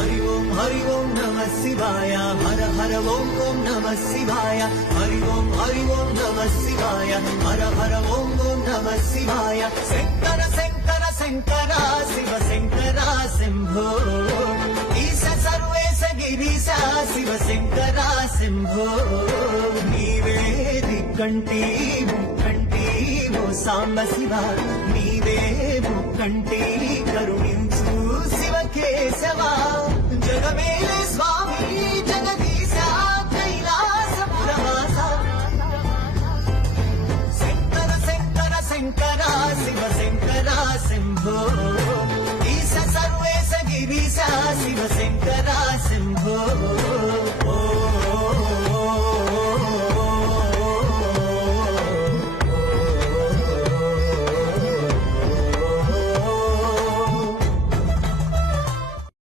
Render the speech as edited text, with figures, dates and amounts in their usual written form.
हरि ओम नमः शिवाय हर हर ओम ओम नमः शिवाय हरि ओम नमः शिवाय हर हर ओम ओम नमः शिवाय शंकर शंकर शंकर शिव शंकर शंभो ईश सर्वेश गिरीश शिव शंकर शंभो नीवे दिक्कंटी मुक्कंटी वो सांब शिव नीवे मुक्कंटी करुणिंचु शिव केशव जगमेले स्वामी जगदीश कैलासपुरवास शंकर शंकर शंकर शिव शंकर शंभो ईश सर्वेश गिरीश शिव शंकर